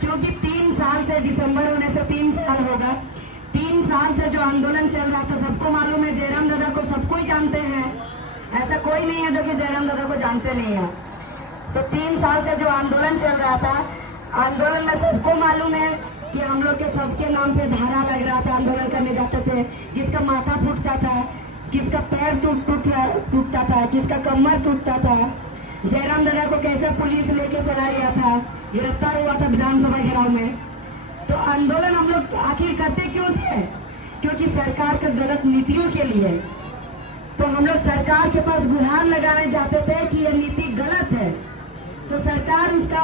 क्योंकि 3 साल से, दिसंबर होने से 3 साल होगा, 3 साल से जो आंदोलन चल रहा था सबको मालूम है। जयराम दादा को सब कोई जानते हैं, ऐसा कोई नहीं है जो कि जयराम दादा को जानते नहीं है। तो 3 साल से जो आंदोलन चल रहा था, आंदोलन में सबको मालूम है कि हम लोग के सबके नाम पे धारा लग रहा था। आंदोलन करने जाते थे, किसका माथा फूटता था, किसका पैर टूटता था, किसका कमर टूटता था। जयराम दादा को कैसे पुलिस लेके चला गया था, गिरफ्तार हुआ था विधानसभा घेराव में। तो आंदोलन हम लोग आखिर करते क्यों थे? क्योंकि सरकार के गलत नीतियों के लिए। तो हम लोग सरकार के पास गुहार लगाने जाते थे कि ये नीति गलत है, तो सरकार उसका,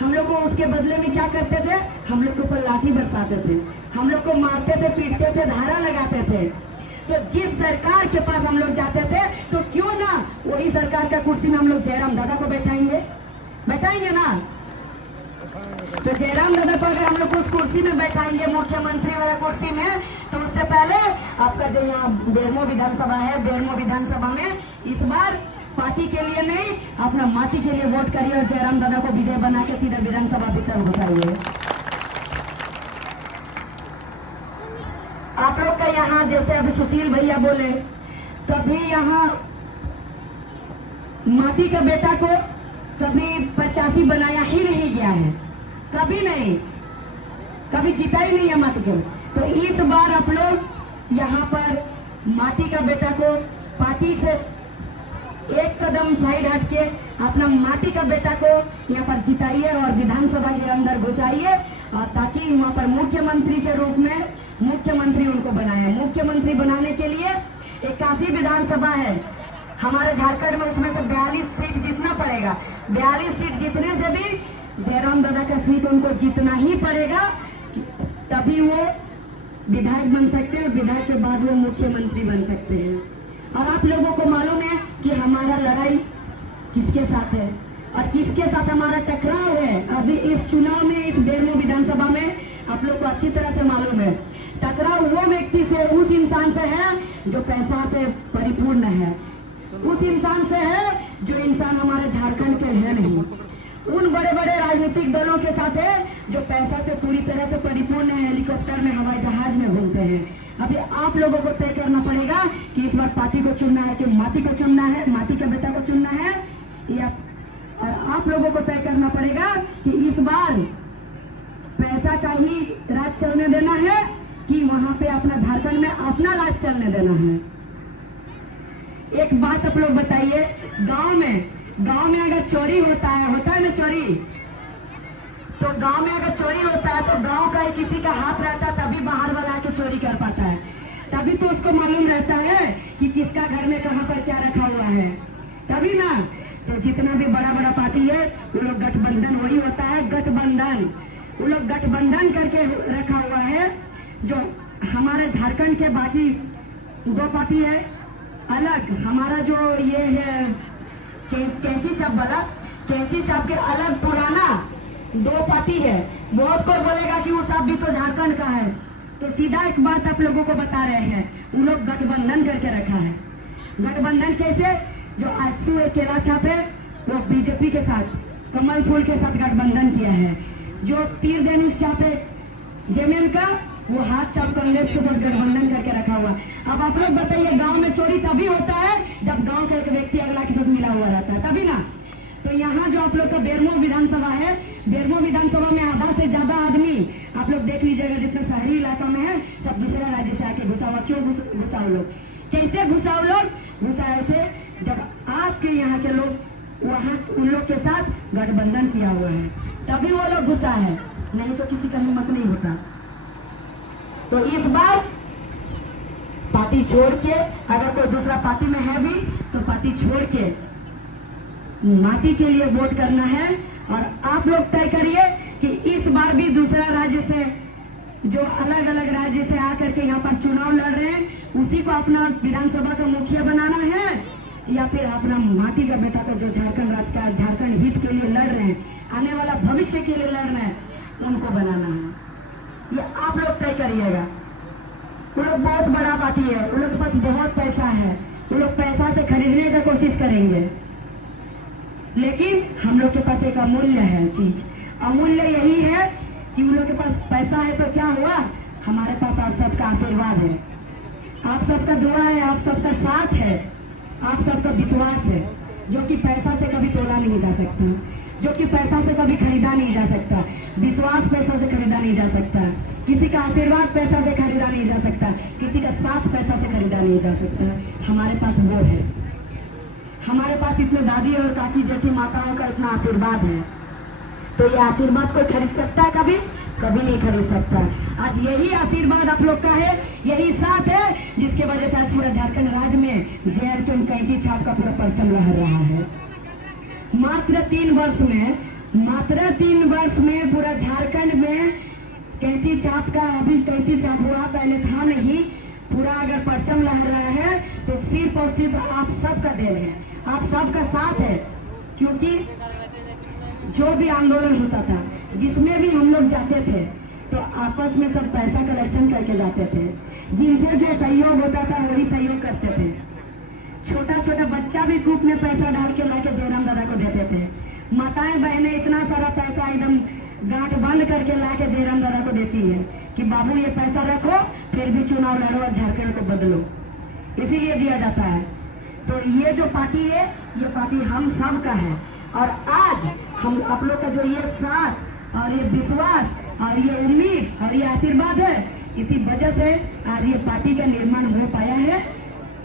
हम लोग को उसके बदले में क्या करते थे? हम लोग के ऊपर लाठी बरसाते थे, हम लोग को मारते थे, पीटते थे, धारा लगाते थे। तो जिस सरकार के पास हम लोग जाते थे, तो क्यों ना वही सरकार का कुर्सी में हम लोग जयराम दादा को बैठाएंगे ना। तो जयराम दादा को अगर हम लोग उस कुर्सी में बैठाएंगे, मुख्यमंत्री वाला कुर्सी में, तो उससे पहले आपका जो यहाँ बेरमो विधानसभा है, बेरमो विधानसभा में इस बार पार्टी के लिए नहीं, अपना माटी के लिए वोट करिए और जयराम दादा को विजय बना के सीधा विधानसभा भीतर घुसाइए। आप लोग का यहाँ जैसे अभी सुशील भैया बोले, कभी यहाँ माटी का बेटा को कभी प्रत्याशी बनाया ही नहीं गया है, कभी नहीं, कभी जीता ही नहीं है माटी को। तो इस बार आप लोग यहाँ पर माटी का बेटा को पार्टी से एक कदम साइड हटके अपना माटी का बेटा को यहाँ पर जिताइए और विधानसभा के अंदर घुसाइए, और ताकि वहाँ पर मुख्यमंत्री के रूप में मुख्यमंत्री उनको बनाए। मुख्यमंत्री बनाने के लिए 81 विधानसभा है हमारे झारखंड में, उसमें से 42 सीट जीतना पड़ेगा। 42 सीट जीतने से भी जयराम दादा का सीट उनको जीतना ही पड़ेगा, तभी वो विधायक बन सकते हैं, विधायक के बाद वो मुख्यमंत्री बन सकते हैं। और आप लोगों को मालूम है कि हमारा लड़ाई किसके साथ है और किसके साथ हमारा टकराव है। अभी इस चुनाव में, इस बेरमो विधानसभा में आप लोग को अच्छी तरह से मालूम है, टकराव वो व्यक्ति से, उस इंसान से है जो पैसा से परिपूर्ण है, उस इंसान से है जो इंसान हमारे झारखंड के है नहीं, उन बड़े बड़े राजनीतिक दलों के साथ है जो पैसा से पूरी तरह से परिपूर्ण है, हेलीकॉप्टर में, हवाई जहाज में घूमते हैं। अभी आप लोगों को तय करना पड़ेगा कि इस बार पार्टी को चुनना है कि माटी को चुनना है, माटी के बेटा को चुनना है, या और आप लोगों को तय करना पड़ेगा कि इस बार पैसा का ही राज चलने देना है कि वहां पे अपना झारखंड में अपना राज चलने देना है। एक बात आप लोग बताइए, गांव में अगर चोरी होता है ना चोरी, तो गांव में अगर चोरी होता है तो गांव का किसी का हाथ रहता है, तभी बाहर वाला आके चोरी कर पाता है, तभी तो उसको मालूम रहता है कि किसका घर में कहां पर क्या रखा हुआ है, तभी ना। तो जितना भी बड़ा बड़ा पार्टी है वो लोग गठबंधन, वही होता है गठबंधन, वो लोग गठबंधन करके रखा हुआ है। जो हमारे झारखंड के बाकी 2 पार्टी है अलग, हमारा जो ये है कैंची छाप वाला, कैंची छाप के अलग पुराना 2 पार्टी है। बहुत कोई बोलेगा कि वो सब भी तो झारखंड का है, तो सीधा एक बात आप लोगों को बता रहे हैं, उन लोग गठबंधन करके रखा है। गठबंधन कैसे? जो आजसू केला छाप है वो बीजेपी के साथ, कमल फूल के साथ गठबंधन किया है। जो तीर धनुष छाप है जमीन का, वो हाथ छाप कांग्रेस के साथ गठबंधन करके रखा हुआ। अब आप लोग बताइए, गांव में चोरी तभी होता है जब गांव का एक व्यक्ति अगला के साथ मिला हुआ रहता है, तभी ना। तो यहाँ जो आप लोग का बेरमो विधानसभा है, बेरमो विधानसभा में आधा से ज्यादा आदमी आप लोग देख लीजिएगा, जितना शहरी इलाका में है सब दूसरा राज्य से आके घुसा हुआ। क्यों घुसाओ लोग? कैसे घुसाओ लोग? घुसा ऐसे जब आपके यहाँ के लोग वहाँ उन लोग के साथ गठबंधन किया हुआ है, तभी वो लोग घुसा है, नहीं तो किसी का हिम्मत नहीं होता। तो इस बार पार्टी छोड़ के, अगर कोई दूसरा पार्टी में है भी तो पार्टी छोड़ के माटी के लिए वोट करना है। और आप लोग तय करिए कि इस बार भी दूसरा राज्य से, जो अलग अलग राज्य से आकर के यहाँ पर चुनाव लड़ रहे हैं, उसी को अपना विधानसभा का मुखिया बनाना है, या फिर अपना माटी का बेटा का जो झारखंड राज्य का, झारखंड हित के लिए लड़ रहे हैं, आने वाला भविष्य के लिए लड़ रहे हैं, उनको बनाना है। ये आप लोग तय करिएगा। वो लोग बहुत बड़ा पार्टी है, उन लोग के पास बहुत पैसा है, वो लोग पैसा से खरीदने का कोशिश करेंगे, लेकिन हम लोग के पास एक अमूल्य है चीज, अमूल्य यही है कि उन लोग के पास पैसा है तो क्या हुआ, हमारे पास आप सबका आशीर्वाद है, आप सबका दुआ है, आप सबका साथ है, आप सबका विश्वास है, जो कि पैसा से कभी तोला नहीं जा सकता, जो कि पैसा से कभी खरीदा नहीं जा सकता। विश्वास पैसा से खरीदा नहीं जा सकता, किसी का आशीर्वाद पैसा से खरीदा नहीं जा सकता, किसी का साथ पैसा से खरीदा नहीं जा सकता। हमारे पास वो है, हमारे पास इतने दादी और काकी जेठी माताओं का इतना आशीर्वाद है, तो ये आशीर्वाद कोई खरीद सकता है? कभी कभी नहीं खरीद सकता। आज यही आशीर्वाद आप लोग का है, यही साथ है, जिसके वजह से आज पूरा झारखंड राज्य में जेआर के कैंची छाप का पूरा परचम लहर रहा है। मात्र 3 वर्ष में पूरा झारखंड में कैंची छाप का, अभी कैंची छाप हुआ, पहले था नहीं, पूरा अगर परचम लहर रहा है तो सिर्फ और सिर्फ आप सबका देन है, आप सबका साथ है। क्योंकि जो भी आंदोलन होता था, जिसमें भी हम लोग जाते थे, तो आपस में सब पैसा कलेक्शन करके जाते थे, जिनसे जो सहयोग होता था वही सहयोग करते थे। छोटा छोटा बच्चा भी कूप में पैसा डाल के लाके जयराम दादा को देते थे। माताएं बहनें इतना सारा पैसा एकदम गांठ बंद करके लाके जयराम दादा को देती है कि बाबू ये पैसा रखो, फिर भी चुनाव लड़ो और झारखंड को बदलो, इसीलिए दिया जाता है। तो ये जो पार्टी है, ये पार्टी हम सब का है, और आज हम आप लोग का जो ये साथ और ये विश्वास और ये उम्मीद और ये आशीर्वाद है, इसी वजह से आज ये पार्टी का निर्माण हो पाया है,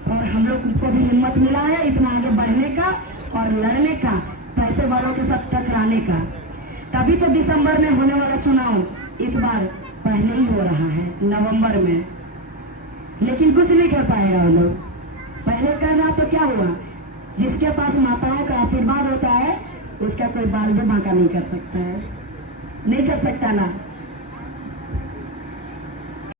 और हम लोग को भी हिम्मत मिला है इतना आगे बढ़ने का और लड़ने का, पैसे वालों के साथ टकराने का। तभी तो दिसंबर में होने वाला चुनाव इस बार पहले ही हो रहा है, नवंबर में, लेकिन कुछ नहीं कर पाएगा वो लोग। पहले कर रहा तो क्या हुआ, जिसके पास माताओं का आशीर्वाद होता है उसका कोई बाल भी बांका नहीं कर सकता है, नहीं कर सकता ना।